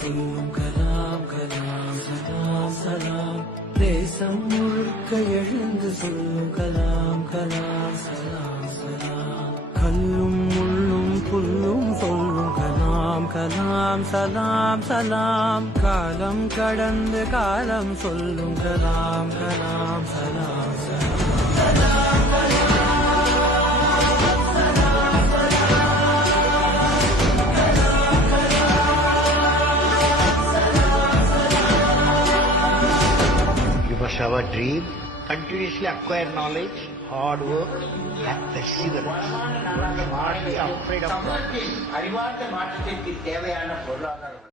சொல்லும் கலாம் கலாம் சலாம் சலாம். தேசம் முழுக்க எழுந்து சொல்லும் கலாம் கலாம் சலாம் சலாம். கல்லும் முள்ளும் புல்லும் சொல்லும் கலாம் கலாம் சலாம் சலாம். காலம் கடந்து காலம் சொல்லும் கலாம் கலாம் சலாம் சலாம். You must have a dream, continuously acquire knowledge, hard work, and perseverance. You must not be afraid of அறிவார்ந்த மாற்றத்திற்கு தேவையான பொருளாதாரம்